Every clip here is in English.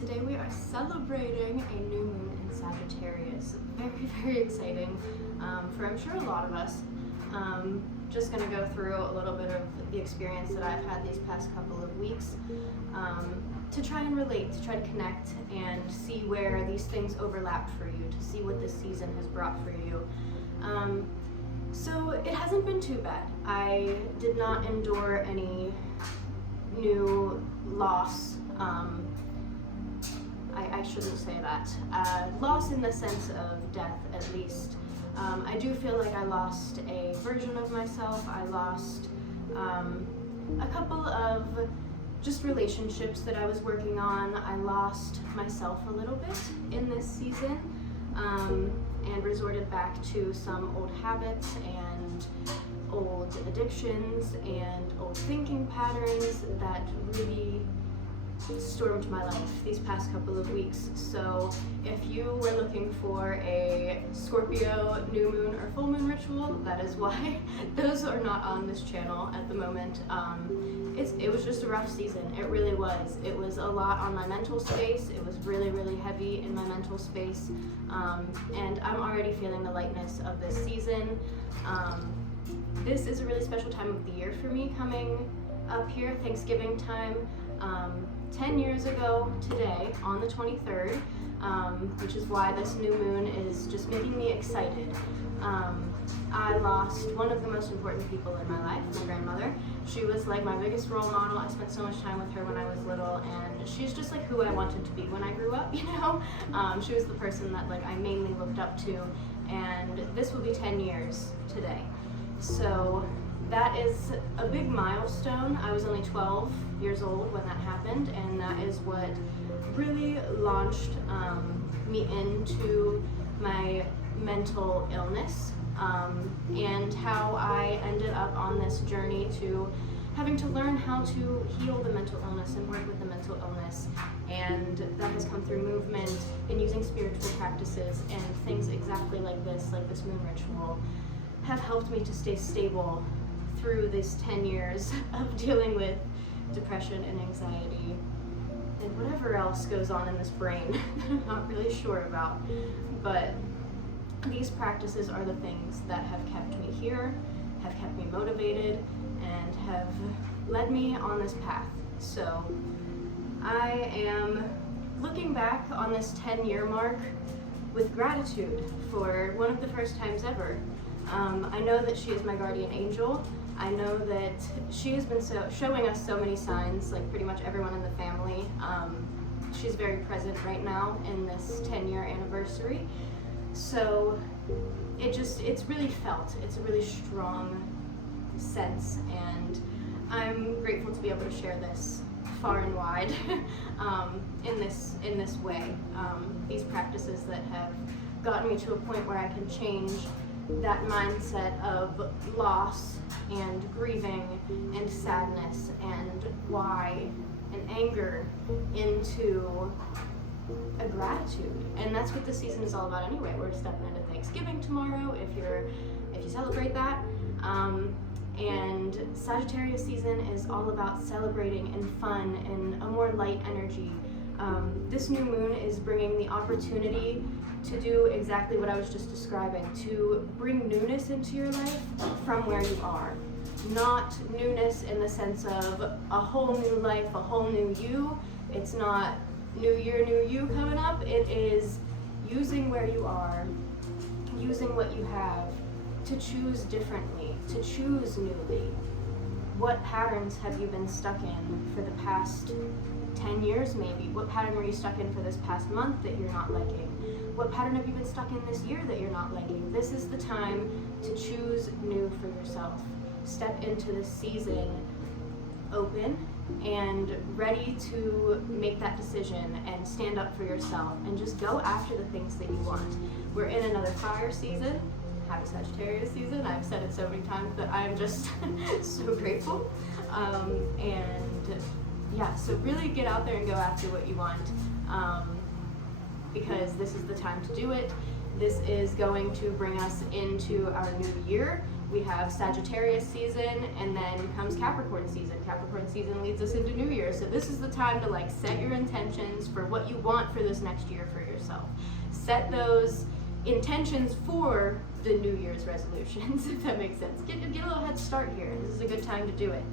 Today we are celebrating a new moon in Sagittarius. Very, very exciting for I'm sure a lot of us. Just going to go through a little bit of the experience that I've had these past couple of weeks to try and relate, to try to connect and see where these things overlap for you, to see what this season has brought for you. So it hasn't been too bad. I did not endure any new loss. I shouldn't say that. Loss in the sense of death, at least. I do feel like I lost a version of myself. I lost a couple of just relationships that I was working on. I lost myself a little bit in this season and resorted back to some old habits and old addictions and old thinking patterns that really stormed my life these past couple of weeks. So if you were looking for a Scorpio new moon or full moon ritual, that is why those are not on this channel at the moment. It was just a rough season. It really was. It was a lot on my mental space. It was really, really heavy in my mental space. And I'm already feeling the lightness of this season. This is a really special time of the year for me coming up here, Thanksgiving time. 10 years ago today, on the 23rd, which is why this new moon is just making me excited. I lost one of the most important people in my life, my grandmother. She was like my biggest role model. I spent so much time with her when I was little, and she's just like who I wanted to be when I grew up, you know? She was the person that like I mainly looked up to, and this will be 10 years today. So that is a big milestone. I was only 12 years old when that happened, and that is what really launched me into my mental illness and how I ended up on this journey to having to learn how to heal the mental illness and work with the mental illness. And that has come through movement and using spiritual practices, and things exactly like this moon ritual, have helped me to stay stable through these 10 years of dealing with depression and anxiety and whatever else goes on in this brain that I'm not really sure about. But these practices are the things that have kept me here, have kept me motivated, and have led me on this path. So I am looking back on this 10-year mark with gratitude for one of the first times ever. I know that she is my guardian angel. I know that she has been showing us so many signs, like pretty much everyone in the family. She's very present right now in this 10-year anniversary. So it's really felt. It's a really strong sense, and I'm grateful to be able to share this far and wide in this way. These practices that have gotten me to a point where I can change that mindset of loss and grieving and sadness and why and anger into a gratitude. And that's what this season is all about anyway. We're stepping into Thanksgiving tomorrow if you celebrate that. And Sagittarius season is all about celebrating and fun and a more light energy. This new moon is bringing the opportunity to do exactly what I was just describing, to bring newness into your life from where you are. Not newness in the sense of a whole new life, a whole new you. It's not new year, new you coming up. It is using where you are, using what you have to choose differently, to choose newly. What patterns have you been stuck in for the past 10 years maybe? What pattern were you stuck in for this past month that you're not liking? What pattern have you been stuck in this year that you're not liking? This is the time to choose new for yourself. Step into this season open and ready to make that decision and stand up for yourself and just go after the things that you want. We're in another fire season. Happy Sagittarius season. I've said it so many times, but I'm just so grateful. And yeah, so really get out there and go after what you want. Because this is the time to do it. This is going to bring us into our new year We have Sagittarius season, and then comes Capricorn season. Capricorn season leads us into New Year. So this is the time to like set your intentions for what you want for this next year for yourself. Set those intentions for the New Year's resolutions, if that makes sense. Get a little head start here. This is a good time to do it.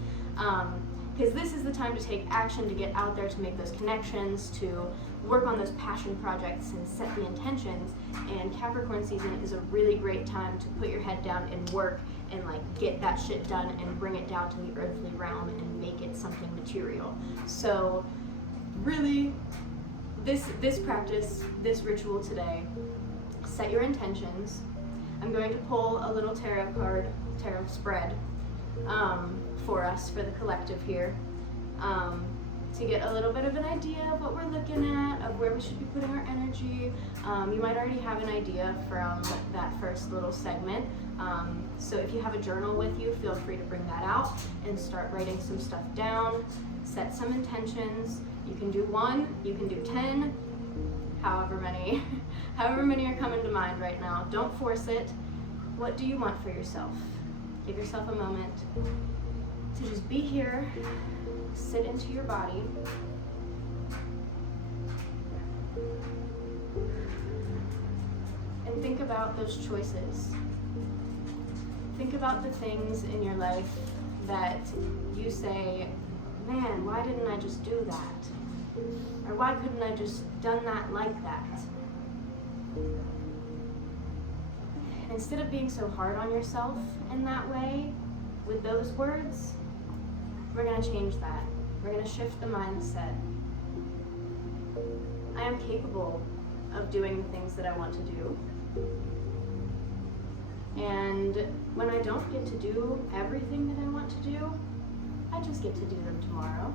Because this is the time to take action, to get out there, to make those connections, to work on those passion projects and set the intentions. And Capricorn season is a really great time to put your head down and work and like get that shit done and bring it down to the earthly realm and make it something material. So really, this practice, this ritual today, set your intentions. I'm going to pull a little tarot spread for us, for the collective here, to get a little bit of an idea of what we're looking at, of where we should be putting our energy. You might already have an idea from that first little segment. So if you have a journal with you, feel free to bring that out and start writing some stuff down. Set some intentions. You can do 1, you can do 10, however many are coming to mind right now. Don't force it. What do you want for yourself? Give yourself a moment to just be here, sit into your body, and think about those choices. Think about the things in your life that you say, man, why didn't I just do that? Or why couldn't I just done that like that? And instead of being so hard on yourself in that way, with those words, we're going to change that. We're going to shift the mindset. I am capable of doing the things that I want to do. And when I don't get to do everything that I want to do, I just get to do them tomorrow.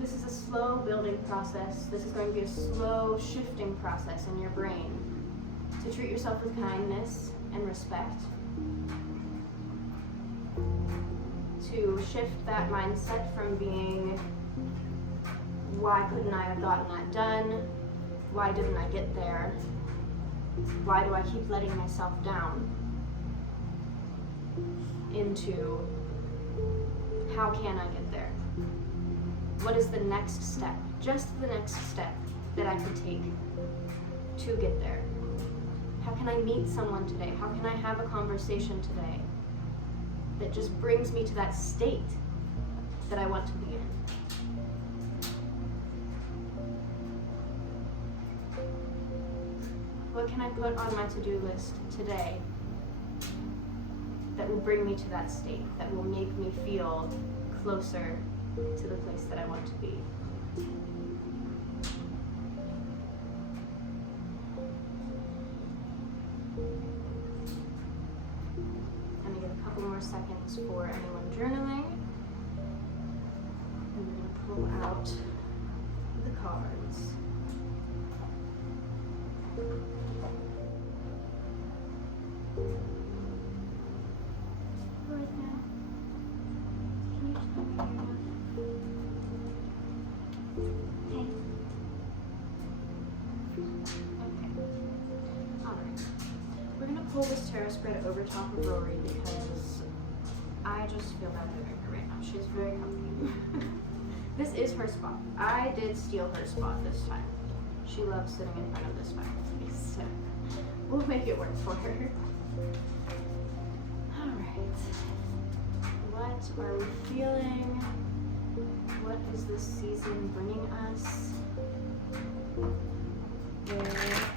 This is a slow building process. This is going to be a slow shifting process in your brain to treat yourself with kindness and respect, to shift that mindset from being, why couldn't I have gotten that done? Why didn't I get there? Why do I keep letting myself down? Into, how can I get there? What is the next step? Just the next step that I can take to get there. How can I meet someone today? How can I have a conversation today that just brings me to that state that I want to be in? What can I put on my to-do list today that will bring me to that state, that will make me feel closer to the place that I want to be? I'm gonna give a couple more seconds for anyone journaling. And we're gonna pull out the cards. Right now. Can you just come here now? Hey. Okay. Alright. We're gonna pull this tarot spread over top of Rory because I just feel bad doing her right now. She's very comfy. This is her spot. I did steal her spot this time. She loves sitting in front of this fireplace, so we'll make it work for her. Alright. What are we feeling? What is this season bringing us? Where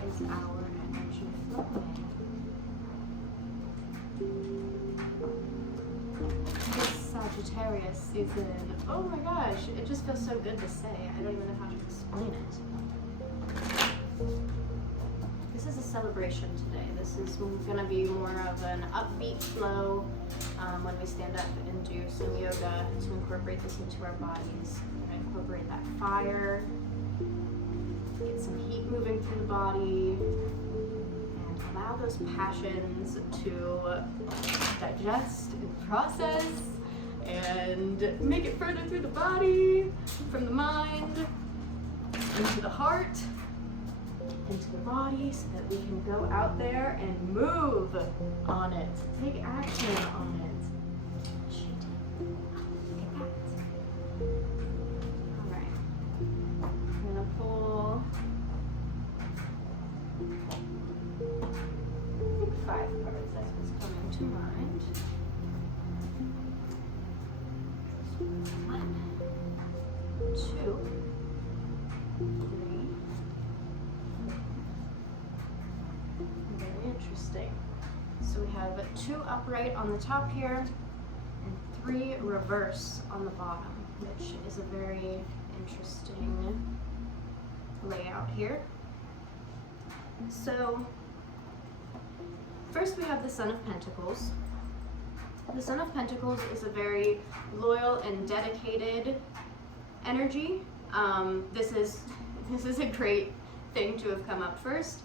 is our energy flowing? This Sagittarius season, oh my gosh, it just feels so good to say. I don't even know how to explain it. This is a celebration today. This is going to be more of an upbeat flow when we stand up and do some yoga to incorporate this into our bodies. We're going to incorporate that fire, get some heat moving through the body, and allow those passions to digest and process and make it further through the body, from the mind into the heart, into the body so that we can go out there and move on it. Take action on it. Shoot. Look at that. All right. I'm gonna pull 5 cards. That's what's coming to mind. 1, 2, 3. Very interesting. So we have 2 upright on the top here and 3 reverse on the bottom, which is a very interesting layout here. So first we have the Son of Pentacles. The Son of Pentacles is a very loyal and dedicated energy. This is a great thing to have come up first.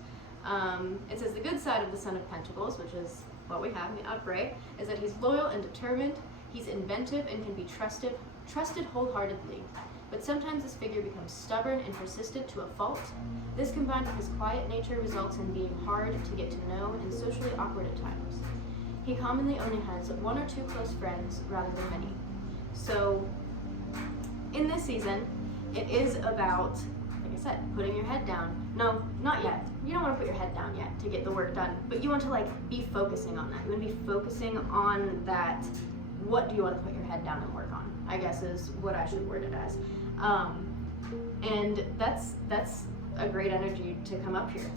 It says the good side of the Son of Pentacles, which is what we have in the upright, is that he's loyal and determined, he's inventive and can be trusted wholeheartedly. But sometimes this figure becomes stubborn and persistent to a fault. This combined with his quiet nature results in being hard to get to know and socially awkward at times. He commonly only has 1 or 2 close friends rather than many. So in this season, it is about, like I said, putting your head down. No, not yet. You don't want to put your head down yet to get the work done, but you want to be focusing on that. You want to be focusing on that. What do you want to put your head down and work on, I guess is what I should word it as. And that's a great energy to come up here.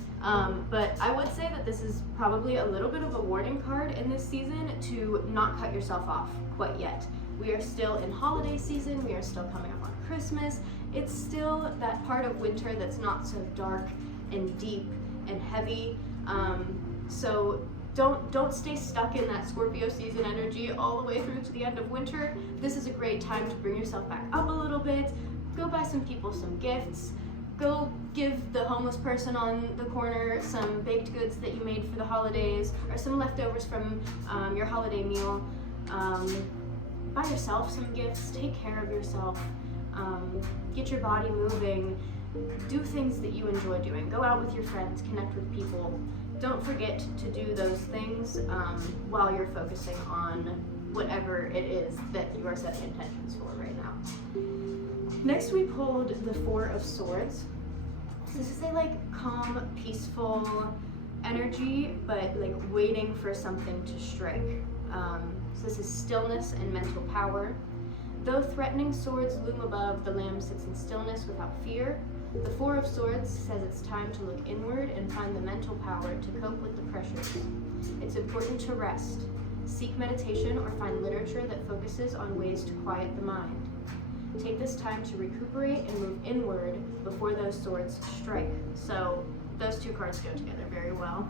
But I would say that this is probably a little bit of a warning card in this season to not cut yourself off quite yet. We are still in holiday season, we are still coming up on Christmas. It's still that part of winter that's not so dark and deep and heavy. So don't stay stuck in that Scorpio season energy all the way through to the end of winter. This is a great time to bring yourself back up a little bit. Go buy some people some gifts. Go give the homeless person on the corner some baked goods that you made for the holidays, or some leftovers from your holiday meal. Buy yourself some gifts. Take care of yourself. Get your body moving. Do things that you enjoy doing. Go out with your friends. Connect with people. Don't forget to do those things while you're focusing on whatever it is that you are setting intentions for right now. Next we pulled the 4 of Swords. So this is a calm, peaceful energy, but waiting for something to strike. So this is stillness and mental power. Though threatening swords loom above, the Lamb sits in stillness without fear. The 4 of Swords says it's time to look inward and find the mental power to cope with the pressures. It's important to rest. Seek meditation or find literature that focuses on ways to quiet the mind. Take this time to recuperate and move inward before those swords strike. So those 2 cards go together very well.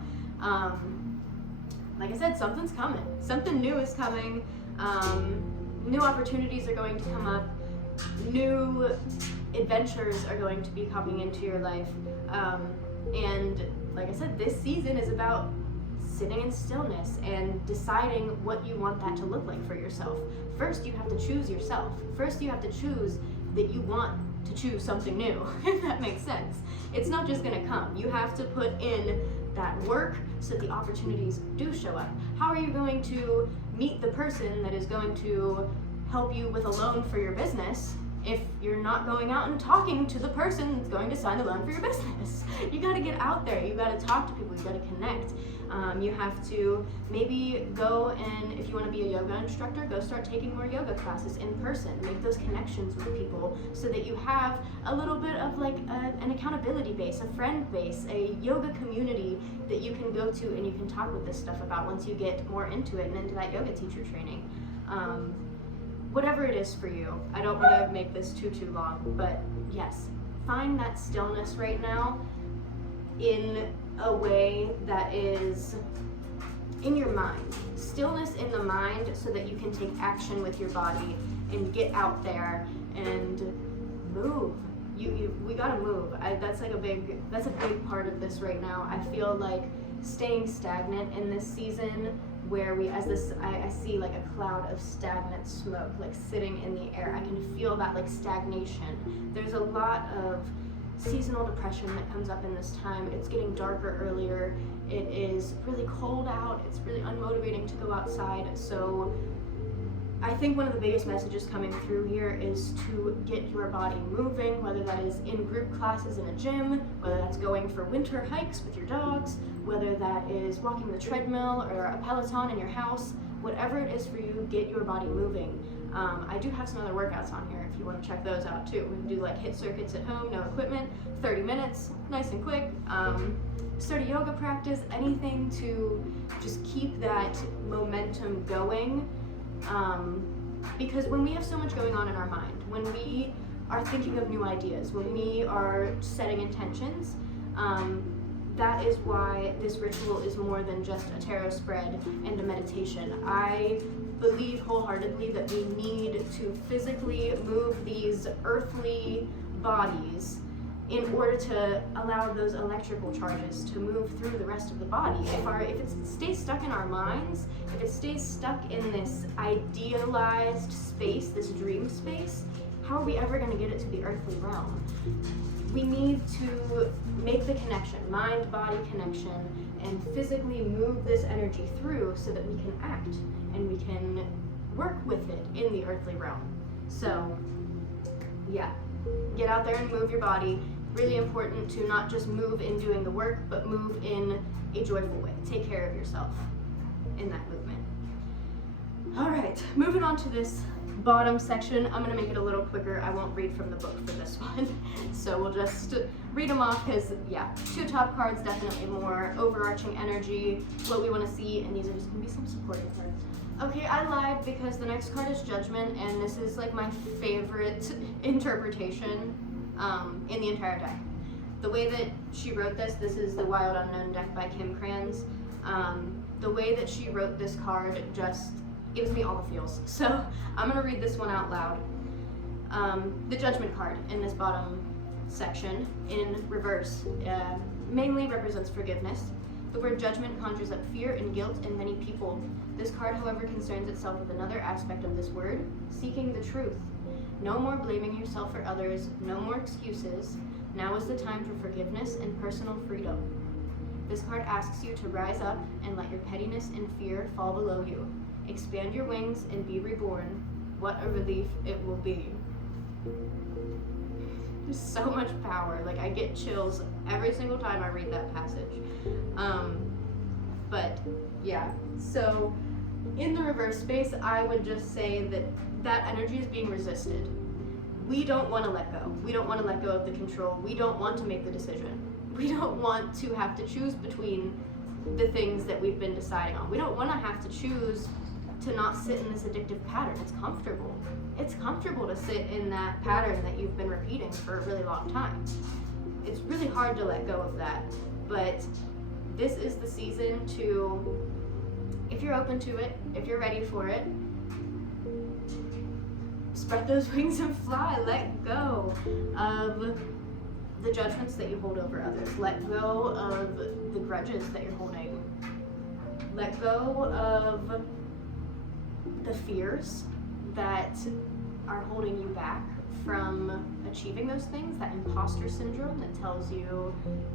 Like I said, something's coming. Something new is coming. New opportunities are going to come up. New adventures are going to be coming into your life. And like I said, this season is about sitting in stillness and deciding what you want that to look like for yourself. First, you have to choose yourself. First, you have to choose that you want to choose something new, if that makes sense. It's not just gonna come. You have to put in that work so the opportunities do show up. How are you going to meet the person that is going to help you with a loan for your business if you're not going out and talking to the person that's going to sign the loan for your business? You gotta get out there, you gotta talk to people, you gotta connect. You have to maybe go and, if you wanna be a yoga instructor, go start taking more yoga classes in person. Make those connections with people so that you have a little bit of an accountability base, a friend base, a yoga community that you can go to and you can talk with this stuff about once you get more into it and into that yoga teacher training. Whatever it is for you. I don't want to make this too long, but yes, find that stillness right now in a way that is in your mind. Stillness in the mind so that you can take action with your body and get out there and move. We gotta move. That's a big part of this right now. I feel like staying stagnant in this season, where I see a cloud of stagnant smoke sitting in the air. I can feel that stagnation. There's a lot of seasonal depression that comes up in this time. It's getting darker earlier. It is really cold out. It's really unmotivating to go outside. So I think one of the biggest messages coming through here is to get your body moving, whether that is in group classes in a gym, whether that's going for winter hikes with your dogs, whether that is walking the treadmill or a Peloton in your house. Whatever it is for you, get your body moving. I do have some other workouts on here if you want to check those out too. We can do like HIIT circuits at home, no equipment, 30 minutes, nice and quick. Start a yoga practice, anything to just keep that momentum going. Because when we have so much going on in our mind, when we are thinking of new ideas, when we are setting intentions, that is why this ritual is more than just a tarot spread and a meditation. I believe wholeheartedly that we need to physically move these earthly bodies in order to allow those electrical charges to move through the rest of the body. If it stays stuck in our minds, if it stays stuck in this idealized space, this dream space, how are we ever going to get it to the earthly realm? We need to make the connection, mind-body connection, and physically move this energy through so that we can act and we can work with it in the earthly realm. So, yeah, get out there and move your body. Really important to not just move in doing the work, but move in a joyful way. Take care of yourself in that movement. All right, moving on to this bottom section. I'm gonna make it a little quicker. I won't read from the book for this one. So we'll just read them off because, yeah, 2 top cards, definitely more overarching energy, what we wanna see, and these are just gonna be some supporting cards. Okay, I lied because the next card is Judgment, and this is like my favorite interpretation in the entire deck. The way that she wrote this is the Wild Unknown deck by Kim Kranz. The way that she wrote this card just gives me all the feels. So I'm gonna read this one out loud. The Judgment card in this bottom section in reverse mainly represents forgiveness. The word judgment conjures up fear and guilt in many people. This card, however, concerns itself with another aspect of this word, seeking the truth. No more blaming yourself or others, no more excuses. Now is the time for forgiveness and personal freedom. This card asks you to rise up and let your pettiness and fear fall below you. Expand your wings and be reborn. What a relief it will be. There's so much power. Like, I get chills every single time I read that passage. But yeah, so in the reverse space, I would just say that that energy is being resisted. We don't want to let go. We don't want to let go of the control. We don't want to make the decision. We don't want to have to choose between the things that we've been deciding on. We don't want to have to choose to not sit in this addictive pattern. It's comfortable. It's comfortable to sit in that pattern that you've been repeating for a really long time. It's really hard to let go of that, but this is the season to, if you're open to it, if you're ready for it, spread those wings and fly. Let go of the judgments that you hold over others. Let go of the grudges that you're holding. Let go of the fears that are holding you back from achieving those things, that imposter syndrome that tells you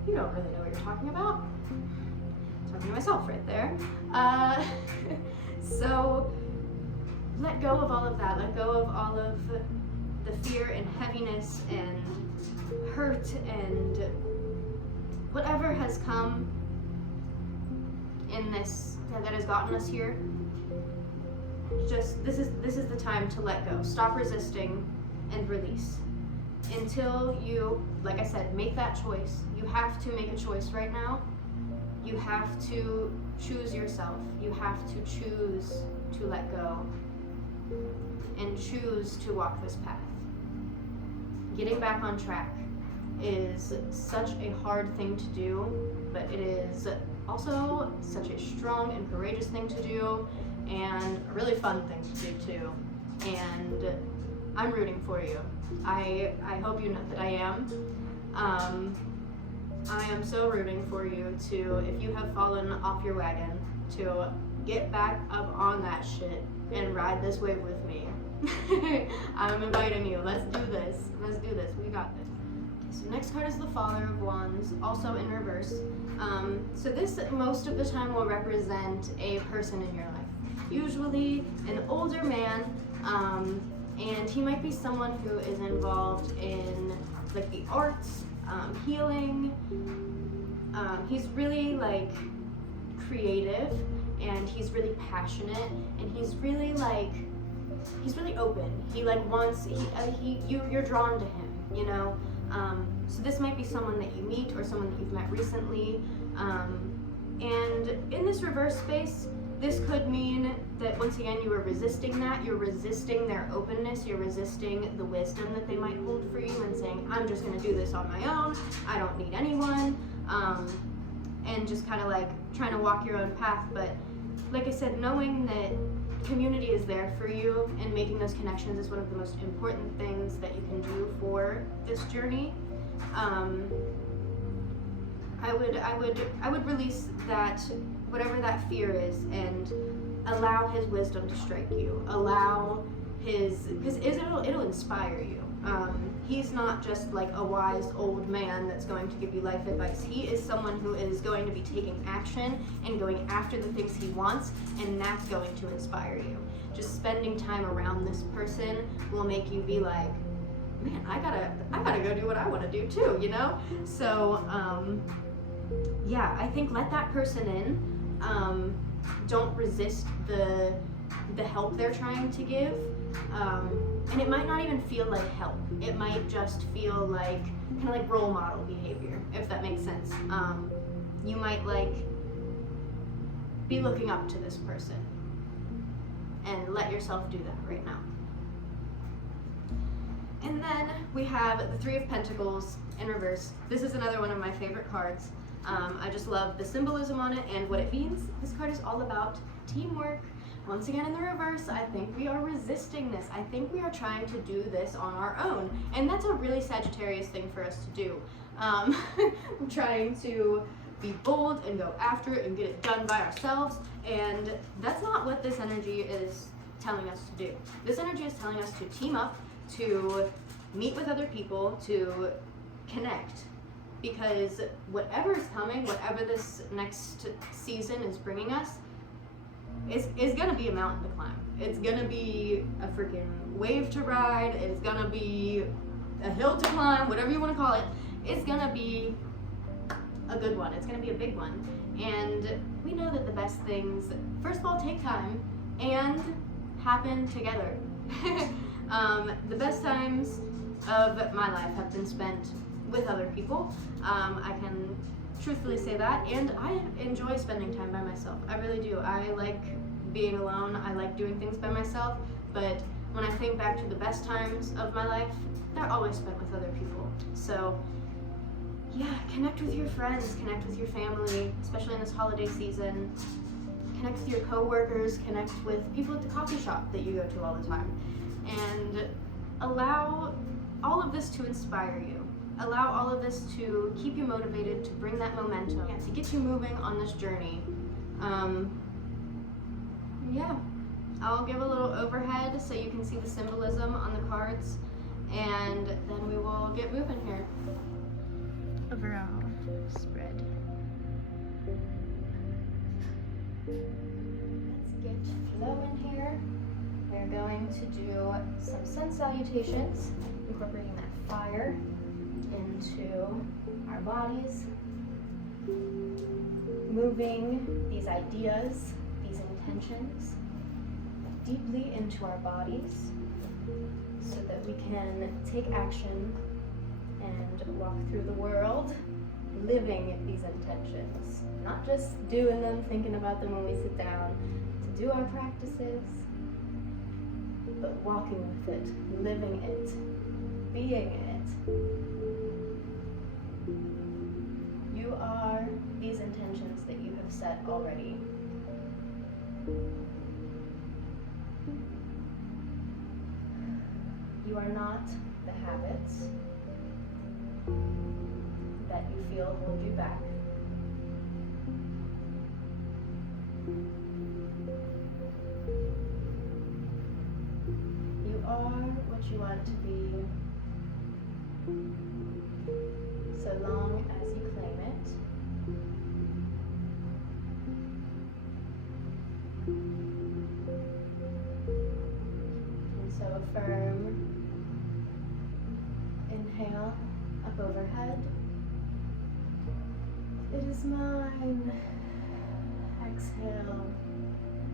you don't really know what you're talking about. I'm talking to myself right there. So let go of all of that. Let go of all of the fear and heaviness and hurt and whatever has come in this that has gotten us here. Just this is the time to let go. Stop resisting and release. Until you, like I said, make that choice. You have to make a choice right now. You have to choose yourself. You have to choose to let go and choose to walk this path. Getting back on track is such a hard thing to do, but it is also such a strong and courageous thing to do, and a really fun thing to do too. And I'm rooting for you. I hope you know that I am. I am so rooting for you to, if you have fallen off your wagon, to get back up on that shit and ride this wave with me. I'm inviting you. Let's do this. Let's do this. We got this. So next card is the Father of Wands, also in reverse. So this most of the time will represent a person in your life, usually an older man, and he might be someone who is involved in like the arts, healing. He's really like creative, and he's really passionate, and he's really open. He like wants you're drawn to him, you know. So this might be someone that you meet or someone that you've met recently. And in this reverse space, this could mean that once again you are resisting that. You're resisting their openness. You're resisting the wisdom that they might hold for you and saying, I'm just going to do this on my own. I don't need anyone. And just kind of like trying to walk your own path. But like I said, knowing that community is there for you and making those connections is one of the most important things that you can do for this journey. I would release that, whatever that fear is, and allow his wisdom to strike you. Allow his, because it'll inspire you. He's not just like a wise old man that's going to give you life advice. He is someone who is going to be taking action and going after the things he wants, and that's going to inspire you. Just spending time around this person will make you be like, man, I gotta go do what I want to do too, you know? So, yeah, I think let that person in. Don't resist the help they're trying to give. And it might not even feel like help. It might just feel like kind of like role model behavior, if that makes sense. You might like be looking up to this person, and let yourself do that right now. And then we have the Three of Pentacles in reverse. This is another one of my favorite cards. I just love the symbolism on it and what it means. This card is all about teamwork. Once again, in the reverse, I think we are resisting this. I think we are trying to do this on our own. And that's a really Sagittarius thing for us to do. Trying to be bold and go after it and get it done by ourselves. And that's not what this energy is telling us to do. This energy is telling us to team up, to meet with other people, to connect. Because whatever is coming, whatever this next season is bringing us, is going to be a mountain to climb. It's going to be a freaking wave to ride. It's going to be a hill to climb, whatever you want to call it. It's going to be a good one. It's going to be a big one. And we know that the best things, first of all, take time and happen together. The best times of my life have been spent with other people. I can truthfully say that, and I enjoy spending time by myself. I really do. I like being alone. I like doing things by myself, but when I think back to the best times of my life, they're always spent with other people. So yeah, connect with your friends, connect with your family, especially in this holiday season. Connect with your coworkers, connect with people at the coffee shop that you go to all the time, and allow all of this to inspire you. Allow all of this to keep you motivated, to bring that momentum, to get you moving on this journey. Yeah, I'll give a little overhead so you can see the symbolism on the cards, and then we will get moving here. Overall spread. Let's get flowing here. We're going to do some sun salutations, incorporating that fire into our bodies, moving these ideas, these intentions deeply into our bodies so that we can take action and walk through the world living these intentions, not just doing them, thinking about them when we sit down to do our practices, but walking with it, living it, being it. You are these intentions that you have set already. You are not the habits that you feel hold you back. You are what you want to be. so long as you claim it. And so affirm. Inhale, up overhead. It is mine. Exhale,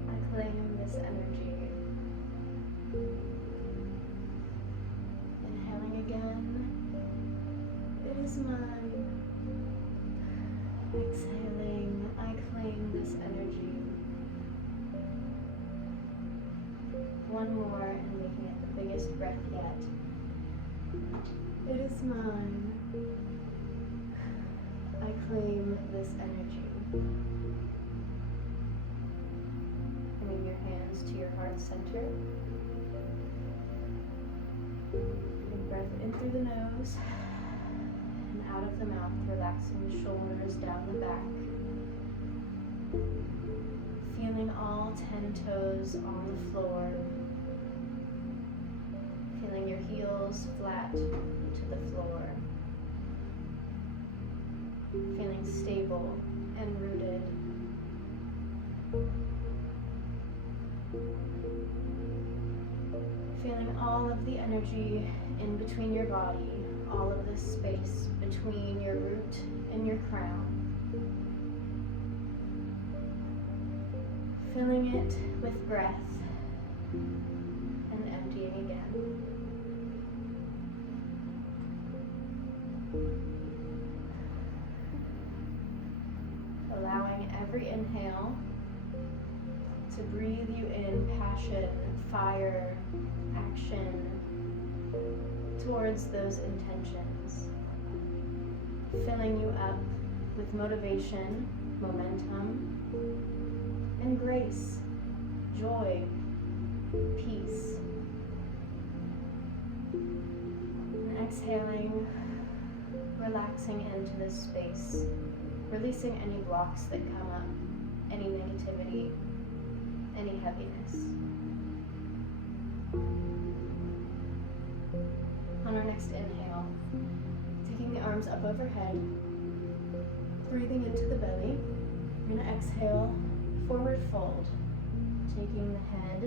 I claim this energy. Inhaling again. It is mine. Exhaling, I claim this energy. One more and making it the biggest breath yet. It is mine. I claim this energy. Bring your hands to your heart center. Big breath in through the nose and out of the mouth, relaxing the shoulders down the back. Feeling all 10 toes on the floor. Feeling your heels flat to the floor. Feeling stable and rooted. Feeling all of the energy in between your body, all of this space between your root and your crown. Filling it with breath and emptying again. Allowing every inhale to breathe you in passion, fire, action towards those intentions. Filling you up with motivation, momentum, and grace, joy, peace. And exhaling, relaxing into this space, releasing any blocks that come up, any negativity, any heaviness. On our next inhale, taking the arms up overhead, breathing into the belly. We're going to exhale, forward fold, taking the head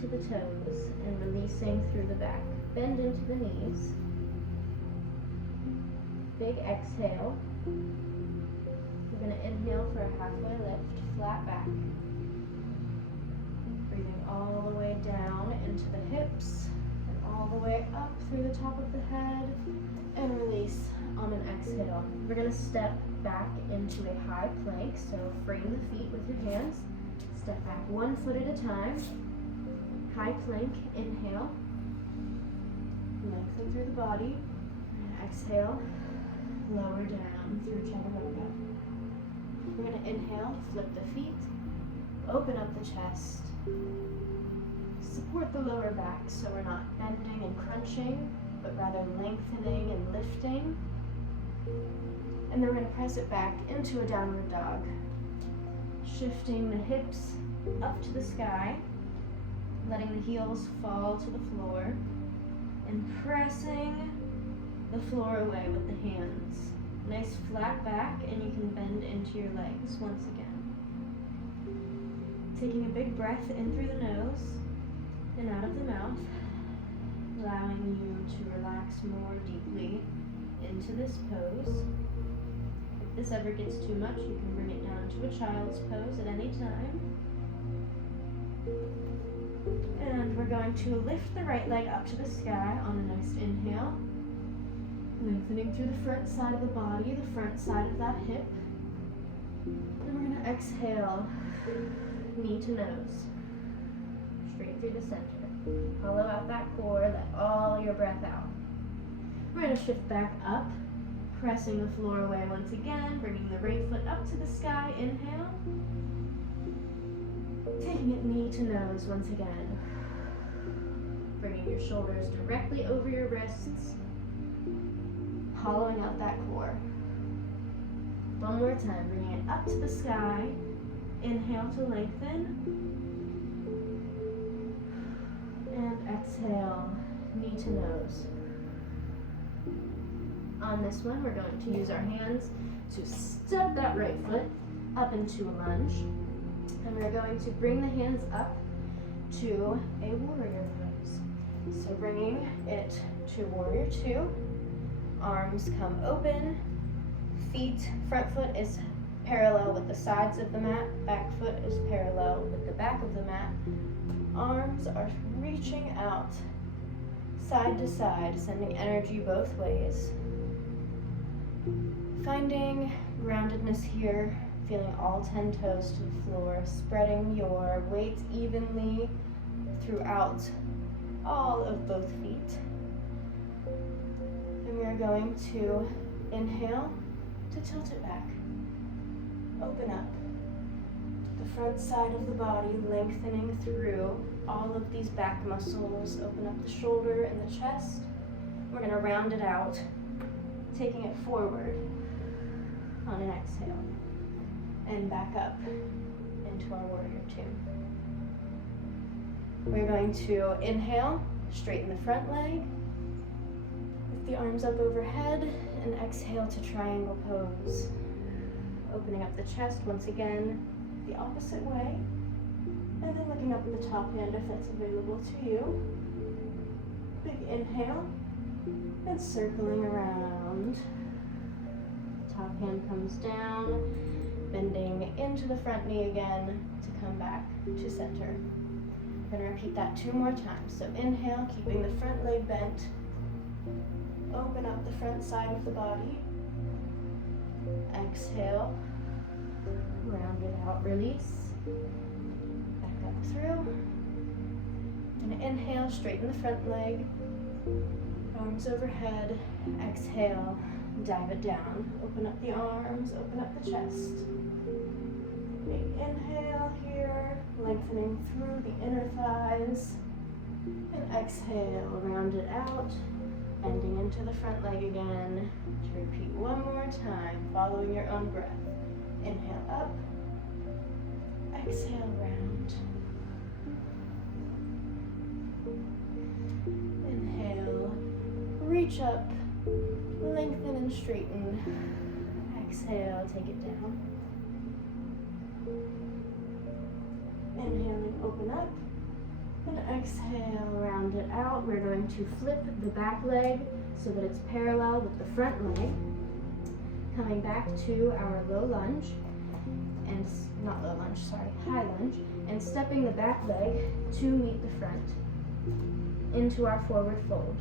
to the toes and releasing through the back. Bend into the knees. Big exhale. We're going to inhale for a halfway lift, flat back. Breathing all the way down into the hips and all the way up through the top of the head and release on an exhale. We're going to step back into a high plank, so frame the feet with your hands. Step back 1 foot at a time. High plank, inhale. Lengthen through the body. And exhale, lower down through chaturanga. We're going to inhale, flip the feet, open up the chest, support the lower back so we're not bending and crunching, but rather lengthening and lifting. And then we're going to press it back into a downward dog, shifting the hips up to the sky, letting the heels fall to the floor, and pressing the floor away with the hands. Nice flat back, and you can bend into your legs once again. Taking a big breath in through the nose and out of the mouth, allowing you to relax more deeply into this pose. If this ever gets too much, you can bring it down to a child's pose at any time. And we're going to lift the right leg up to the sky on the next inhale. Lengthening through the front side of the body, the front side of that hip. And we're going to exhale, knee to nose. Straight through the center. Hollow out that core, let all your breath out. We're going to shift back up, pressing the floor away once again, bringing the right foot up to the sky, inhale. Taking it knee to nose once again. Bringing your shoulders directly over your wrists. Hollowing out that core. One more time, bringing it up to the sky. Inhale to lengthen. And exhale, knee to nose. On this one, we're going to use our hands to step that right foot up into a lunge. And we're going to bring the hands up to a warrior pose. So bringing it to warrior two, arms come open, feet, front foot is parallel with the sides of the mat, back foot is parallel with the back of the mat. Arms are reaching out side to side, sending energy both ways. Finding groundedness here, feeling all 10 toes to the floor, spreading your weight evenly throughout all of both feet. And we are going to inhale to tilt it back. Open up the front side of the body, lengthening through all of these back muscles. Open up the shoulder and the chest. We're going to round it out, taking it forward on an exhale and back up into our warrior two. We're going to inhale, straighten the front leg, lift the arms up overhead, and exhale to triangle pose. Opening up the chest once again the opposite way, and then looking up at the top hand if that's available to you. Big inhale, and circling around. Top hand comes down, bending into the front knee again to come back to center. We're going to repeat that 2 more times. So inhale, keeping the front leg bent. Open up the front side of the body. Exhale, round it out, release. Back up through. And inhale, straighten the front leg. Arms overhead. Exhale, dive it down. Open up the arms, open up the chest. Big inhale here, lengthening through the inner thighs. And exhale, round it out, bending into the front leg again. To repeat 1 more time, following your own breath. Inhale up, exhale round. Inhale, reach up, lengthen and straighten. Exhale, take it down. Inhaling, open up. And exhale, round it out. We're going to flip the back leg so that it's parallel with the front leg. Coming back to our low lunge, and not low lunge, sorry, high lunge, and stepping the back leg to meet the front into our forward fold.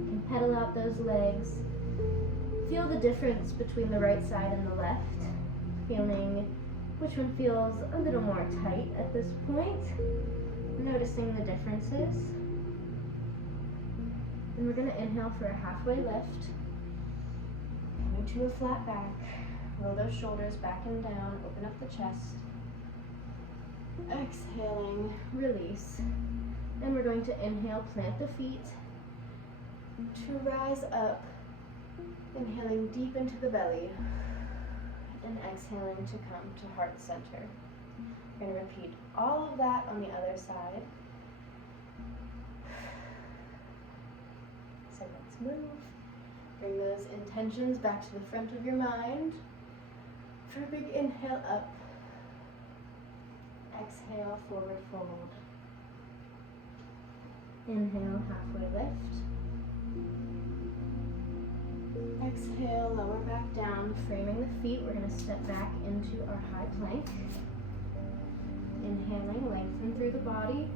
You can pedal out those legs. Feel the difference between the right side and the left, feeling which one feels a little more tight at this point, noticing the differences. And we're going to inhale for a halfway lift, coming to a flat back, roll those shoulders back and down, open up the chest, exhaling, release, and we're going to inhale, plant the feet, to rise up, inhaling deep into the belly, and exhaling to come to heart center. We're going to repeat all of that on the other side. So let's move. Bring those intentions back to the front of your mind. For a big inhale up. Exhale, forward fold. Inhale, halfway lift. Exhale, lower back down, framing the feet. We're going to step back into our high plank. Inhaling, lengthen through the body.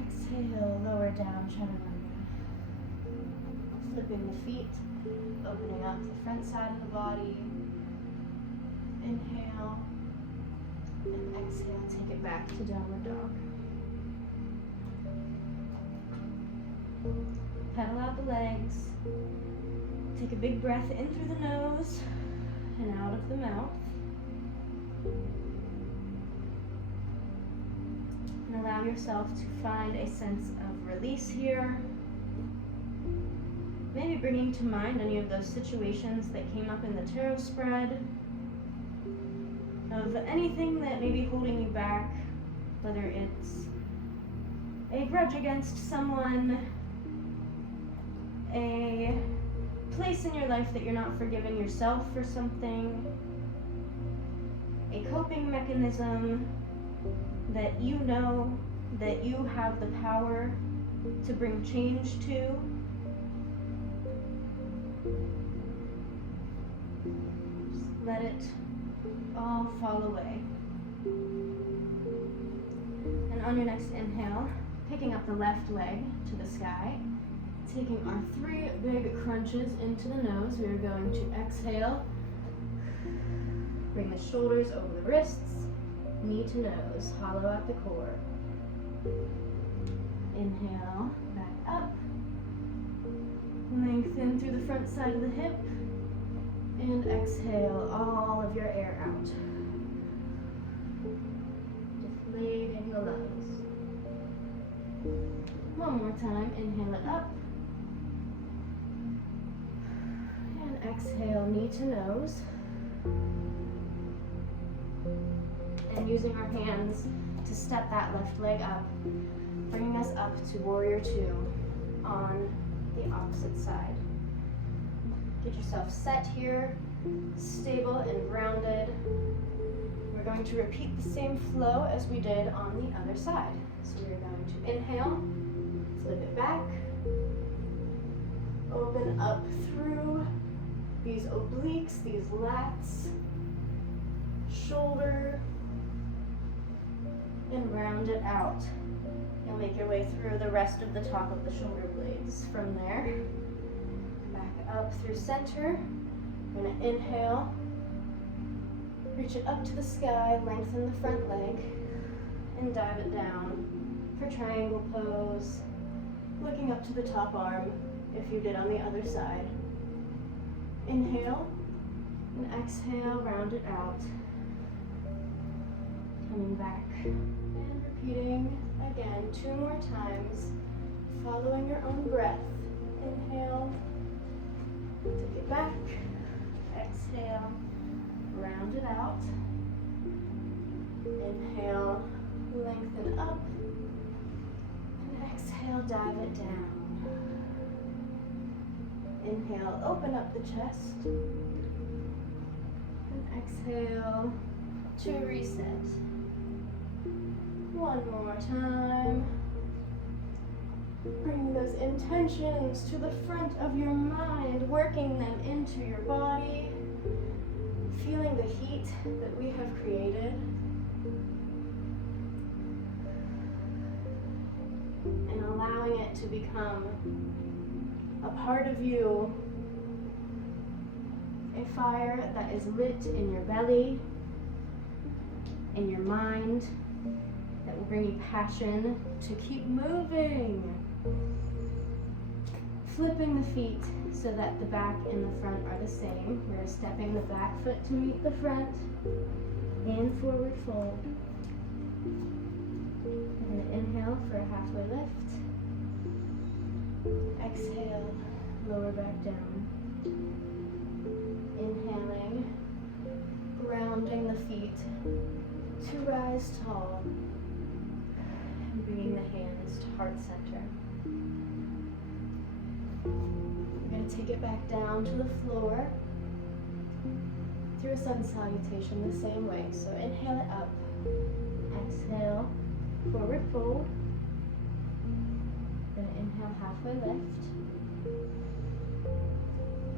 Exhale, lower down, chaturanga. Flipping the feet, opening up the front side of the body. Inhale, and exhale, take it back to downward dog. Pedal out the legs. Take a big breath in through the nose and out of the mouth. And allow yourself to find a sense of release here. Maybe bringing to mind any of those situations that came up in the tarot spread, of anything that may be holding you back, whether it's a grudge against someone, a place in your life that you're not forgiving yourself for something, a coping mechanism that you know that you have the power to bring change to. Just let it all fall away. And on your next inhale, picking up the left leg to the sky, taking our 3 big crunches into the nose, we are going to exhale. Bring the shoulders over the wrists, knee to nose, hollow out the core. Inhale, back up. Lengthen through the front side of the hip. And exhale all of your air out. Deflating the lungs. One more time, inhale it up. And exhale, knee to nose. And using our hands to step that left leg up, bringing us up to warrior 2 on the opposite side. Get yourself set here, stable and grounded. We're going to repeat the same flow as we did on the other side. So we're going to inhale, flip it back, open up through these obliques, these lats, shoulder, and round it out. You'll make your way through the rest of the top of the shoulder blades. From there, back up through center. We're going to inhale, reach it up to the sky, lengthen the front leg, and dive it down for triangle pose, looking up to the top arm if you did on the other side. Inhale, and exhale, round it out. Coming back and repeating again 2 more times, following your own breath. Inhale, take it back, exhale, round it out. Inhale, lengthen up, and exhale, dive it down. Inhale, open up the chest, and exhale to reset. One more time. Bring those intentions to the front of your mind, working them into your body, feeling the heat that we have created. And allowing it to become a part of you, a fire that is lit in your belly, in your mind, that will bring you passion to keep moving. Flipping the feet so that the back and the front are the same. We're stepping the back foot to meet the front, and forward fold. We're going to inhale for a halfway lift. Exhale, lower back down. Inhaling, grounding the feet to rise tall, and bringing the hands to heart center. We're going to take it back down to the floor through a sun salutation the same way. So inhale it up, exhale, forward fold. Then inhale, halfway lift.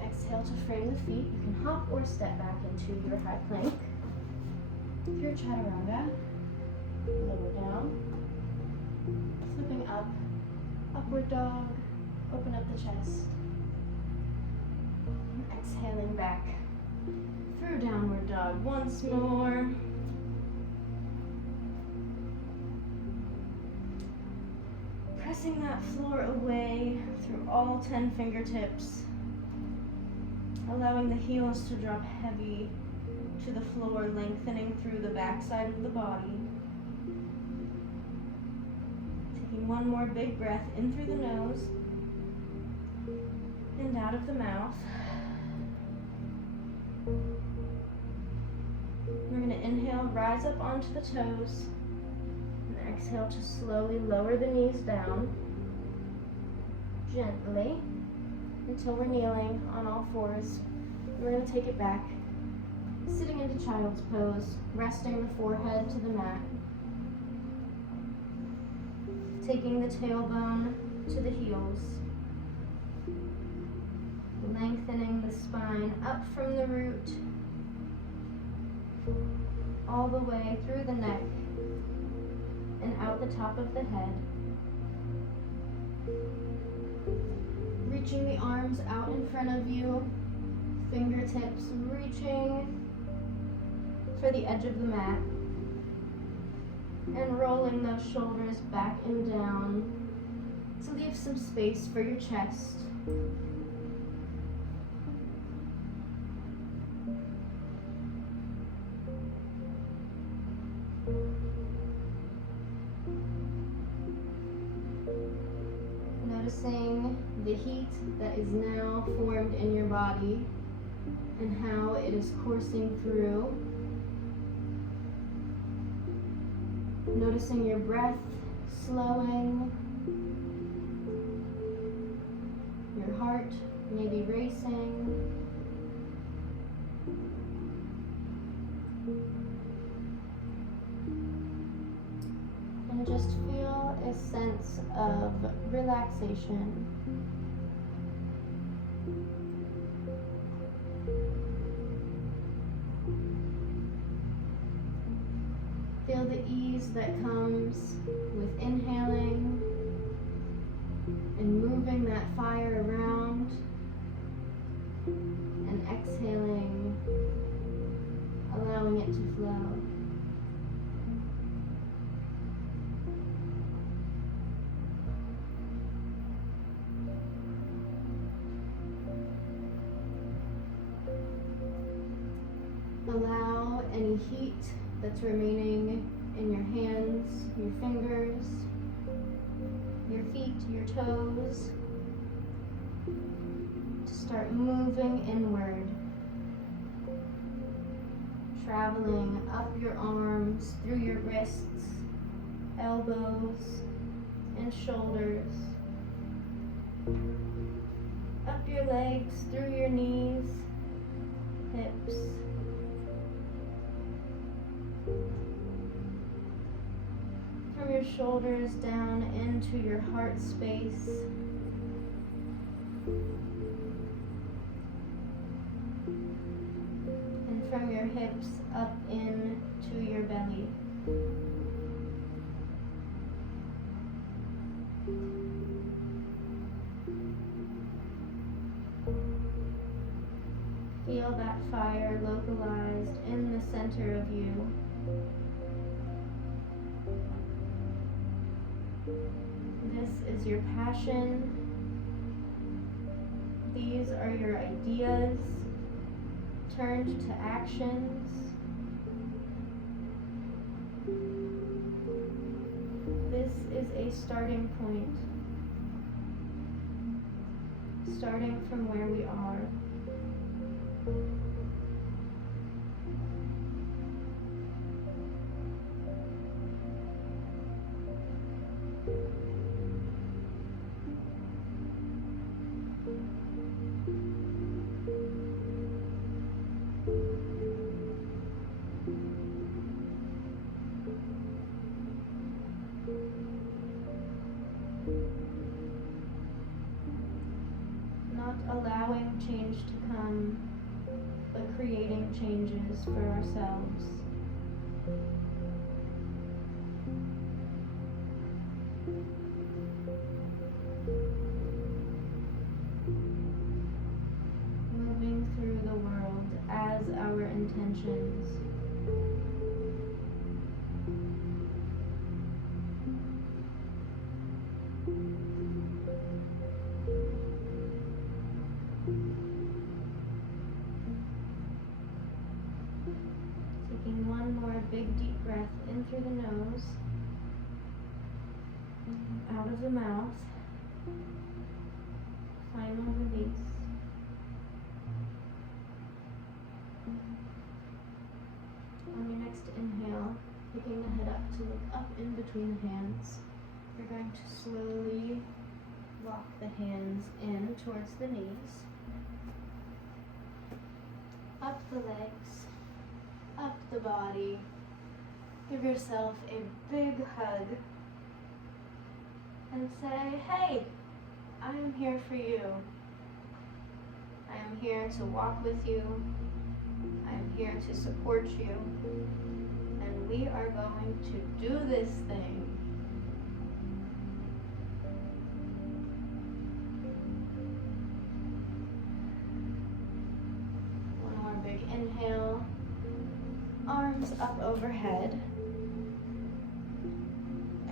Exhale to frame the feet. You can hop or step back into your high plank. Your chaturanga, lower down, flipping up, upward dog, open up the chest, and exhaling back through downward dog once more. Pressing that floor away through all 10 fingertips, allowing the heels to drop heavy to the floor, lengthening through the backside of the body. Taking one more big breath in through the nose and out of the mouth. We're going to inhale, rise up onto the toes, and exhale to slowly lower the knees down, gently, until we're kneeling on all fours. We're going to take it back, sitting into child's pose, resting the forehead to the mat, taking the tailbone to the heels, lengthening the spine up from the root, all the way through the neck and out the top of the head. Reaching the arms out in front of you, fingertips reaching for the edge of the mat, and rolling those shoulders back and down to leave some space for your chest. Noticing the heat that is now formed in your body and how it is coursing through. Noticing your breath slowing, your heart maybe racing. And just feel a sense of relaxation. Feel the ease that comes with inhaling and moving that fire around, and exhaling, allowing it to flow. Allow any heat that's remaining in your hands, your fingers, your feet, your toes, to start moving inward, traveling up your arms, through your wrists, elbows, and shoulders, up your legs, through your knees, hips, from your shoulders down into your heart space, and from your hips up into your belly. Feel that fire localized in the center of you. This is your passion. These are your ideas turned to actions. This is a starting point, starting from where we are. Not allowing change to come, but creating changes for ourselves. Moving through the world as our intentions. Taking one more big deep breath in through the nose, out of the mouth, final release. On your next inhale, picking the head up to look up in between the hands, you're going to slowly walk the hands in towards the knees, up the legs, up the body. Give yourself a big hug and say, hey, I am here for you. I am here to walk with you. I am here to support you. And we are going to do this thing. One more big inhale. Arms up overhead.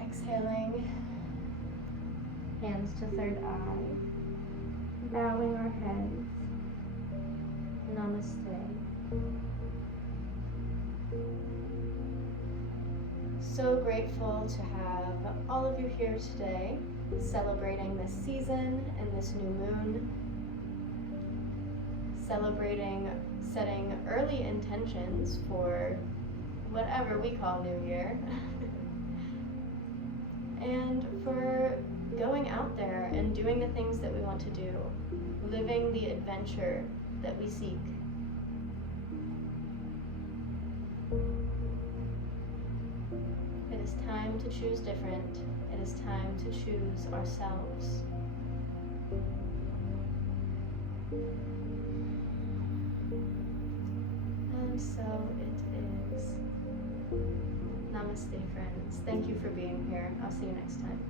Exhaling. Hands to third eye. Bowing our heads. Namaste. So grateful to have all of you here today, celebrating this season and this new moon, celebrating setting early intentions for whatever we call New Year, and for going out there and doing the things that we want to do, living the adventure that we seek. It is time to choose different. It is time to choose ourselves. And so it is. Namaste, friends. Thank you for being here. I'll see you next time.